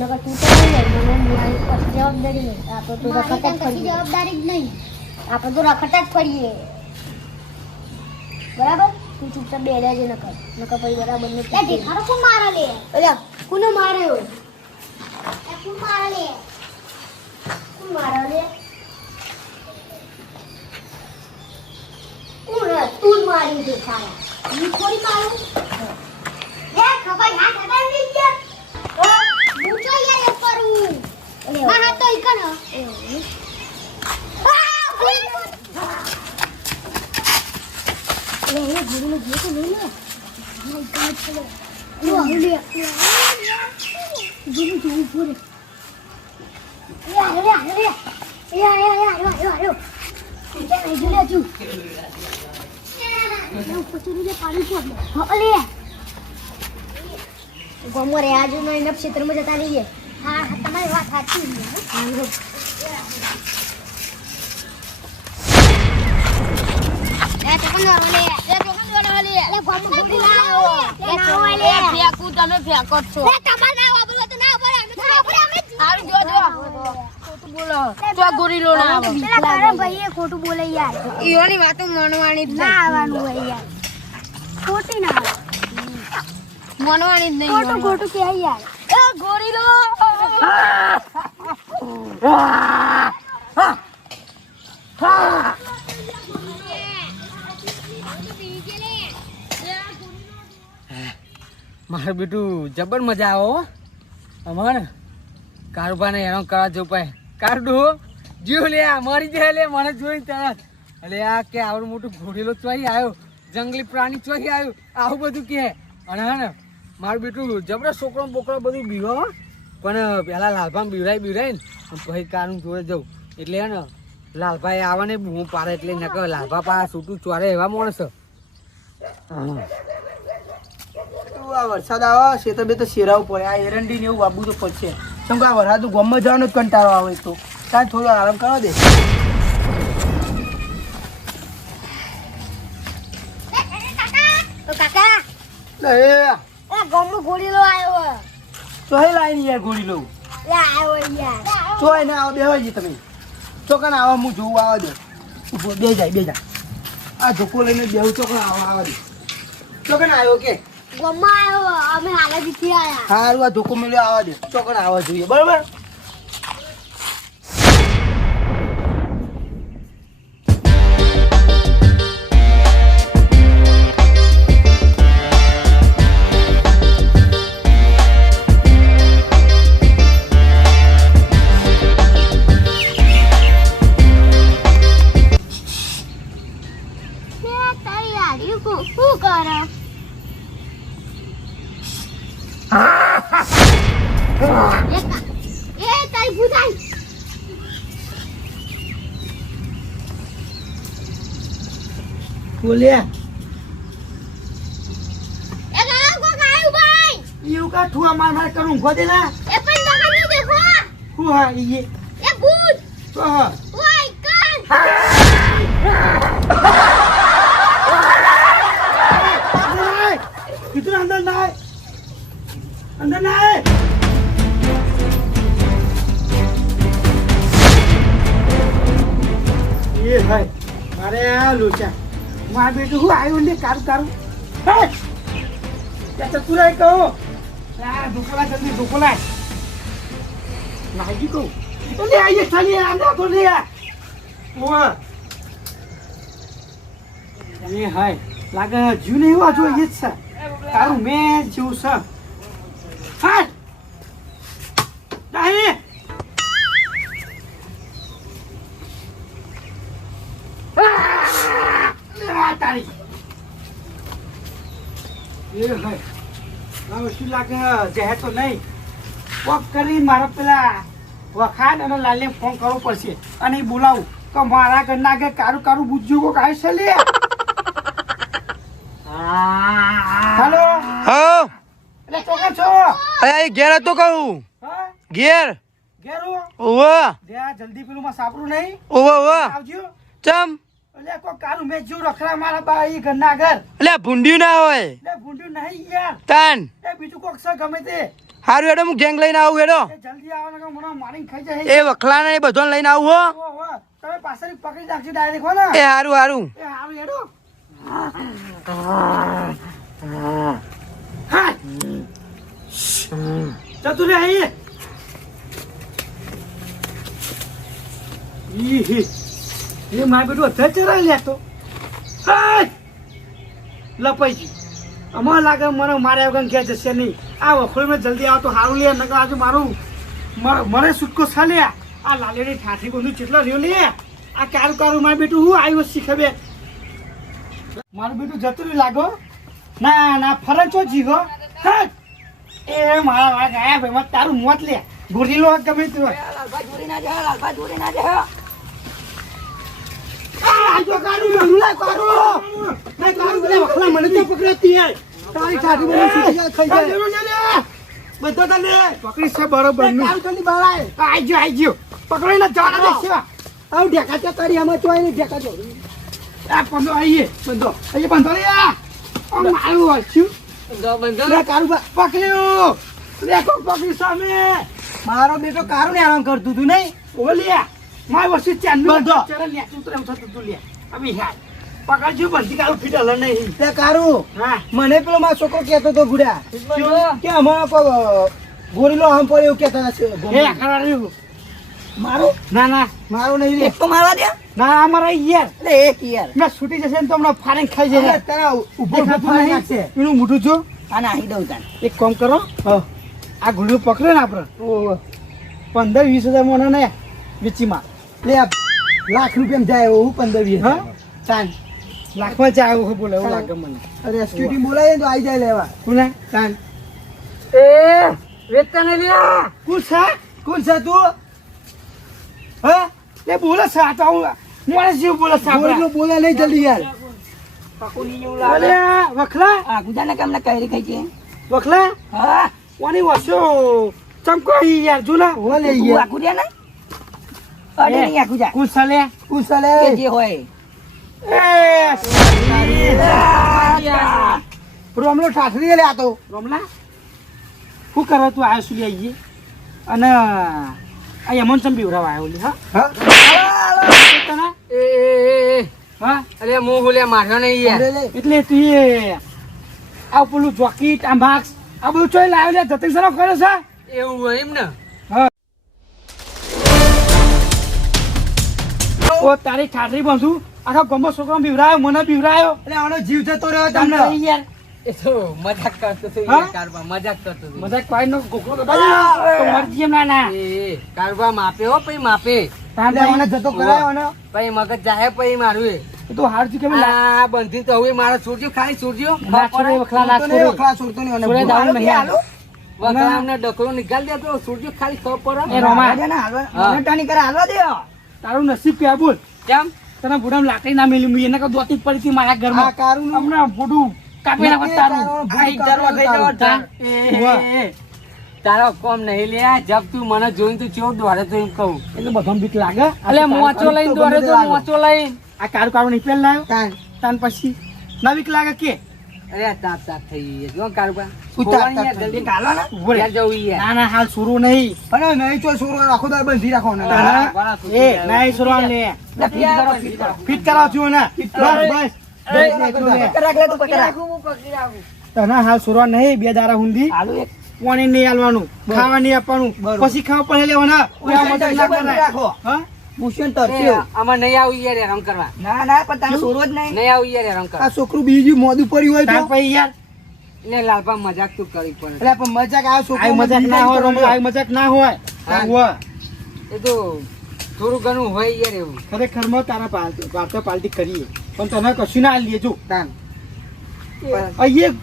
નકર તું તો નહીં લે મને મારી પાસે જવાબદારી નહીં આપણે તો રખડતા જ ફરીએ જવાબદારી જ નહીં આપણે તો રખડતા જ ફરીએ બરાબર તું ચૂપચાપ બે રહેજે નકર પછી બરાબર ને એ દેખાડો કોણ મારે લે અલ્યા કોને માર્યો એ કોણ મારે લે કોણ મારે લે તું મારી દેખાડા હું થોડી મારું એ ખબર હા ખબર નહીં કે હું તો યાર એ કરું હા તો ઈ કનો એ ગુરુનો જે તો લઈ લે હા કાચ ચલો લો લે ગુરુ જો પૂરે યા એ જુલે તું હું પછુરી લે પાણી પોડ અલે ગોમરે આજુ નો ઇનપ ક્ષેત્રમાં જતા રહીએ હા તમારી વાત સાચી છે એ ટોકન વાળો લે એ ગોમ ગોડી લાવો એ ના લે ફેકુ તમે ફેકો છો એ તમાર ના વાબલો તો ના ઉપર અમે હારું જો ખોટું બોલો તો ગોરીલો ના આવે પેલા કારણ ભાઈએ ખોટું બોલે યાર ઈઓની વાતો મનવાણી જ ના આવવાનું હોય યાર ખોટી ના મનવાણી જ નહીં ખોટું ખોટું કે યાર એ ગોરીલો મારે બેટું જબર મજા આવો અમારે કારુબાને હેરાન કરવા જો પાય કારડો જીવ લે મરી જાય લે મને જોઈ તરત અલે આ કે આવડું મોટું ઘોડેલો ચોઈ આવ્યો જંગલી પ્રાણી ચોઈ આવ્યું આવું બધું કે અને હે ને મારું બેટું જબરો છોકરો બોકરો બધું બીવો પણ પેલા લાલભાઈ બીવરાય ને પછી કારું જોડે જવું એટલે હે ને લાલભાઈ આવે ને હું પાડે એટલે ન કહે લાલભા પા છૂટું ચોરે એવા માણસ આ વરસાદ આવે છે તો બે તો શેરાવું પડે આ એરંડી ને એવું વાબવું તો પડશે કેમ કે આ વરસાદ ગામમાં જવાનો જ કંટાળો આવે તો ત્યાં થોડો આરામ કરવા દે કાકા લે એ ગોમનો ગોળીલો આવ્યો ચોહે લાઈન યાર ગોળી લઉં લે આવ્યો યાર ચોહે ને આવો બેહવા જી તમે ચોકન આવો હું જોવું આવા દે ઉભો બે જાય આ ધોકો લઈને બેહું ચોકન આવા દે ચોકન આવ્યો કે ગોમમાં આવ્યો અમે હાલે જીતી આયા હારું આ ધોકો મેલ્યો આવા દે ચોકન આવવા જોઈએ બરાબર બોલ્યા એ ગાવ કો ગાયું ભાઈ એવું કા ઠુઆ માર કરું ઊંઘો દે ના એ પણ લગન નું દેખો હું હા ઈ એ ભૂત તો હા ઓય કન कितना अंदर ना है अंदर ना है ये है मारे लोचा मार बेटू हूँ आयु ने कारू क्या तो पूरा कहो दुखला जल्दी दुखला नागी को तो ले आइए चलिए अंदर तो ले वो ये है लागे जीव नहीं हुआ जो ये છે તારું મેં જીવ છે હા નહીં તારી એ હે ના શું લાગે જહે તો નહીં કોક કરી મારા પેલા વખાણ અને લાલને ફોન કરવો પડશે અને બોલાવું કે મારા ઘરના આગળ કારું બુજ્જુ કો કાય છે લે हेलो हाँ એટલે ચોકા છો अरे घेर तो कहूँ હા घेर ઘેરો ओवा દે આ જલ્દી પેલું માં સાપરું નહીં ओवा ओवा આવજો चम એટલે કો કારું મેં જો રખડા મારા બા ઈ ઘરના આગળ अले भूंडी ना होए એટલે ભૂંડ્યું નહીં યાર तान એ બીજું કોક છે ગમે તે હારું હેડો હું ગેંગ લઈને આવું હેડો એ જલ્દી આવો ને મને મારીને ખાઈ જાય એ વખલા ને એ બધો લઈને આવું હો તમે પાછળ પકડી રાખજો ડાયરેક્ટ હો ને એ હારું હારું એ હારું હેડો હા જતું રે અહીં એ મારે બેટું અત્યારે ચરાઈ લેતો લપાઈ ગયું અમારે લાગે મને મારે વગર ઘેર જશે નહીં આ વખોડીમાં જલ્દી આવો તો સારું લે નકર આજે મારું મને છૂટકો ચાલે આ લાલેની ઠાઠી બધું કેટલો રહ્યો લે આ કારું કારું મારું બેટું હું આવ્યો શીખવે મારું બેટું જતું રહ્યું લાગો ના ના ફરજ છો જીગો હા એ મારા વાગ આયા ભાઈ મત તારું મોત લે ગોરીલો ગમે તું આજો કારું લા કારું ના કારું બલે વખલા મને તો પકડતી હે તારી ઠાઠી મને છૂટી જાય ખાઈ જાય બધો તને પકડી છે બરોબર નું કારું જલ્દી બાળાય આજો પકડી ના જાણા દે સેવા આવ ઢેકા તે તારી આમાં ચોઈ ને ઢેકા જો આ બંધો આઈએ બંધો રે આ મારું વાચ્યું બંધો લે કારું પકડ્યો લે કો પકડી સામે મારો બેટો કારું ને આરામ કરતું તું નહીં ઓલિયા માર વસ્તુ ચાંદ બંધો ચરે લે ઉતરેમ થતું તું લે અમી હા પકડજો બંધી કારું ફીટલ નહીં તે કારું હા મને પેલો મારો છોકરો કહેતો તો ગુડા કે અમારો કો ગોરીલો આમ પર એવું કહેતા છે એ કરાવ્યું મારું ના ના મારું નહીં લે તો મારવા દે ના અમારા યાર લે એક યાર મે છૂટી જશે ને તો હમણાં ફાડીને ખાઈ જશે તારા ઉભો ફાડી નાખશે એનું મોઢું જો આ નાહી દઉં તાન એક કામ કરો આ ઘોડું પકડે ને આપણે 15-20 હજાર મને ને વેચીમાં લે લાખ રૂપિયા જાય એવું 15-20 હા તાન લાખમાં જાય એવું બોલે એવું લાગે મને અરે એસક્યુટી બોલાય તો આવી જાય લેવા કોને તાન એ વેચતા ને લે કોણ છે તું હા એ બોલે છે આ તો મોણે જીવ બોલે છે બોલે બોલે નહીં જલ્દી યાર પકોની એવું લાગે વખલા આ ગુજાને કામ ના કરી ખાઈ છે વખલા હા કોની વસો ચમકો યાર જુલા ઓલે યાર ગુડિયા ના અરે નહીં આ ગુજા કુસલે જે હોય એ રોમલો ઠાઠરી લે આ તો રોમલા શું કરો તું આયો સુલી આઈએ અને આ યમન ચમ બીવરાવા આવ્યો લી હા હા અરે હું બોલ્યા મારવા નહીં યાર એટલે તું આ પેલું જોકીટ આ માર્ક્સ આ બધું ચોઈ લાવ્યો લે જતી સરો કર્યો છે એવું હોય એમ ને ઓ તારી ઠાઠરી બંધું આખા ગમો છોકરો બીવરાયો મને બીવરાયો એટલે આનો જીવ જતો રહ્યો તમને યાર એ તો મજાક કરતો તો યાર કારબા મજાક કરતો તો મજાક કોઈ નો ગોખલો તો મરજી એમ ના એ કારબા માપે હો પછી માપે તાને મને જતો કરાયો ને પછી મગજ જાહે પછી મારું એ તો હાર જી કેમ આ બંધી તો હવે મારા છોડજો ખાલી છોડજો વખલા છોડતો નહીં છોડે દાવ નહીં આલો વખલામને ડકલો નિકાલ દે તો છોડજો ખાલી ખબર પડે એ રોમા ને હાલવા ટણી કરે હાલવા દે તારું નસીબ કે બોલ કેમ તને બુડામ લાકડી ના મેલી મી એને કો દોતી પડી થી મારા ઘરમાં આ કારું હમણાં બુડું કાપી નાખ તારું આઈ ડરવા ગઈ જવા તારો કોમ નહીં લે જબ તું મને જોઈને તું ચેવો દોડે તો એમ કહું એટલે બધો બીક લાગે એટલે મોચો લઈને દોડે તો મોચો લઈને આ કારું કારું નહીં પેલ લાયો તાન પછી ના બીક લાગે કે અરે તાપ થઈ ગઈ જો કારબા ઉતાર જલ્દી કાલો ને ક્યાં જવું યાર ના ના હાલ સુરુ નહીં પણ નહીં ચો સુરુ રાખો તો બંધી રાખો ને એ નહીં સુરુ લે ફિટ કરાવ છું ને બસ તને હાલ સુરુ નહીં બે દારા હુંદી પાણી નહીં આલવાનું ખાવા નહીં આપવાનું પછી ખાવા પણ લેવાના રાખો હા મુશન તરસ્યો આમાં નહીં આવું યાર હેરાન કરવા ના ના પણ તારે સુરુ જ નહીં નહીં આવું યાર હેરાન કરવા આ છોકરું બીજું મોદું પડ્યું હોય તો પછી યાર એટલે લાલપા મજાક તું કરી પણ એટલે પણ મજાક આ છોકરો મજાક ના હોય આ મજાક ના હોય એ તો થોડું ઘણું હોય યાર એવું ખરેખર માં તારા પાર્ટી કરીએ પણ તને કશું ના આલીએ જો તાન અહીંયા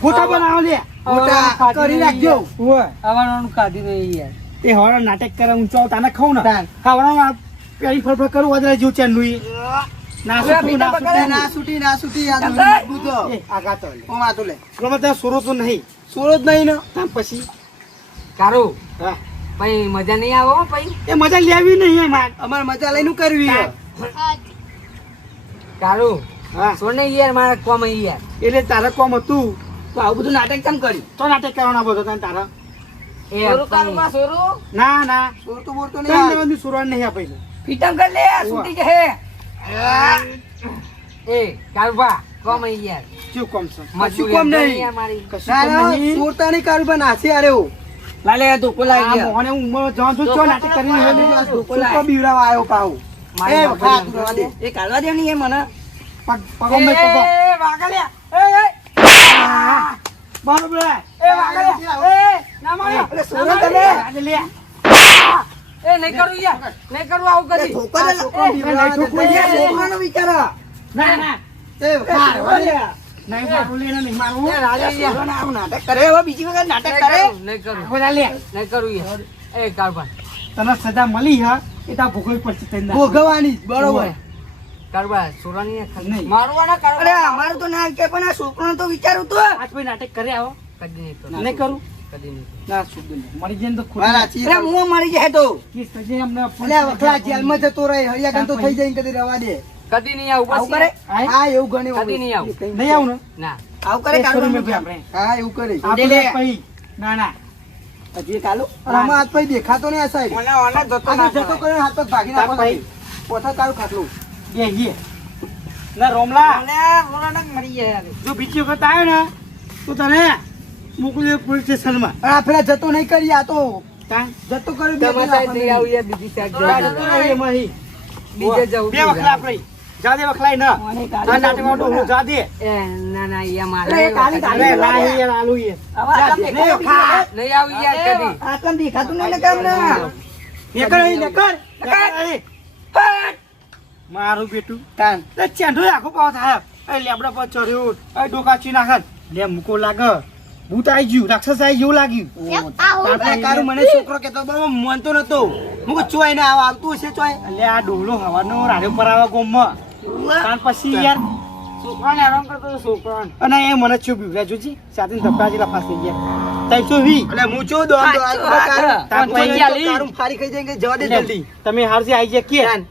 ફોટા બનાવો લે ફોટા કરી રાખજો હોય આવવાનું કાઢી નહીં યાર એ હવાના નાટક કરે ઊંચો તાને ખાવ ને ખાવાના પેલી ફરફર કરું વધારે જીવ છે નુઈ ના છૂટી આગા તો લે ઓમા તો લે રોમા તો સુરો તો નહીં સુરો જ નહીં ને તામ પછી કારું હા પછી મજા નહીં આવો પછી એ મજા લેવી નહીં અમારે મજા લઈને કરવી કારું હા સોને યાર મારા કોમ યાર એટલે તારા કોમ હતું તો આવું બધું નાટક કેમ કર્યું તો નાટક કરવાના બધો તને તારા સોરું કારુબા સોરું ના ના બોલતો બોલતો કઈ લેવાનું સુરવાન નહીં આ પૈસા ફીટમ કર લે છૂટી જશે એ કારુબા કોમ અહીં યાર શું કોમ છે કશું કોમ નહીં. કશું કોમ નહીં સોરતા નહીં કારુબા નાસી આર્યો લાલે ધોકો લાગી આ ગયા મોહને ઉંમર જાઉં છું ચો નાટક કરીને હેડે આ ધોકો બીવડાવા આવ્યો પાહુ મારી એ બાપા વખત રવા દે. એ કાલવા દે ને એ મને પગો મેં પગો વાગલ્યા બરોબર એ વાગલ્યા એ ના માર્યો અરે સોરો તમે આજે લે એ નહીં કરું યાર નહીં કરું આવું એ કરી ધોકો દે લોકો બીવડાવા દે. ધોકો દે. છોકરાનો વિચાર હા. ના ના એ વખત રવા દે. નહીં મારું લે નહીં મારું એ રાજા યાર સોરોને આવું નાટક કરે હવે બીજી વખત નાટક કરે નહીં કરું બોલા લે નહીં કરું યાર એ કારુબા તને સજા મળી હા એ તા ભોગવવી પડશે તને ભોગવવાની બરોબર કારુબા સોરાની નહીં. મારવાના અરે કારુબા અમારું તો ના કે પણ આ છોકરાનો તો વિચારું તો આજ કોઈ નાટક કરે આવો કદી નહીં કરું નહીં કરું કદી નહીં કરું. ના શુદ્ધ નહીં મરી જાય ને તો અરે ખોટી મું મરી જાય તો કેસ થશે અમને અલે આ વખલા જેલમાં જતો રહે હરિયાગન તો થઈ જાય ને કદી રવા દે કદી નહીં આવું આવું બસ કરે યાર. હા એવું ગણે કદી નહીં આવું. નહીં આવું ને ના આવું કરે એક કાઢવા કરું મૂકે મેં આપણે. આપણે. હા એવું કરે આપણે લે. પછી ના ના હજી કાલુ આમાં હાથ પૈ દેખાતો નહીં આ સાઈડ મને ઓને જતો આ ના તો જતો કર્યો હાથ પગ ભાગી નાખો ભાઈ. પોતા તારું ખાટલું બે યે ના રોમલા મને સોરાના મરી જાય યાર. જો બીજી વખત આવ્યો ને તો તને મોકલી પોલીસ સ્ટેશનમાં પણ આ પેલા જતો નહીં કરી આ તો કાં? જતો કર્યો બે તમારે પેલા સાઈડ નહીં આવું યાર, બીજી સાઈડ આ જવું. જતો રહે એમાં હી. બીજે જવું બે વખલા આપણે જા દે વખલાય ન આ નાટકમાં તો હું જા દે એ ના ના યાર મારે અરે, કાલી, કાલી. અરે ના યાર આલુ યાર જા દે. નહીં, ખા. નહીં આવું યાર કદી આટલામાં દેખાતું નહીં ને કેમ ને નેકર અહીં, નેકર. નેકર અહીં. મારું બેટું કાન તે ચેંડો આખો પાવ થાય એ લેબડા પર ચડ્યો એ ડોકા ચી નાખે લે મૂકો લાગે ભૂત આવી ગયું રાક્ષસ આવી જેવું લાગ્યું આપણે કારું મને છોકરો કેતો બરો માનતો નતો હું કહું ચોય ને આવતું હશે ચોય એટલે આ ડોલો હવાનો રાડે પર આવે ગોમમાં ત્યાર પછી યાર છોકરાને હેરાન કરતો હતો, છોકરાને. અને એ મને છું બીવરા જોજી સાથે ધક્કા જેલા ફાસ થઈ ગયા તઈ તો વી એટલે હું ચો દો હા, તાર પછી આલી. કારું ફારી ખાઈ જાય કે જવા દે જલ્દી તમે હારથી આવી જાય કે કાન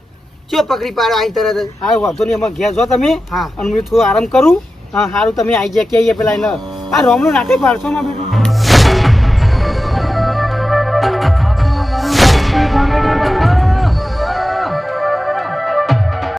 ચો પકડી પાડો અહીં તરત જ હા વાંધો નહીં એમાં ઘેર જો તમે હા અને હું થોડું આરામ કરું હા સારું તમે આવી જાય કે પેલા એને આ રોમનું નાટક પાડશો માં બેટું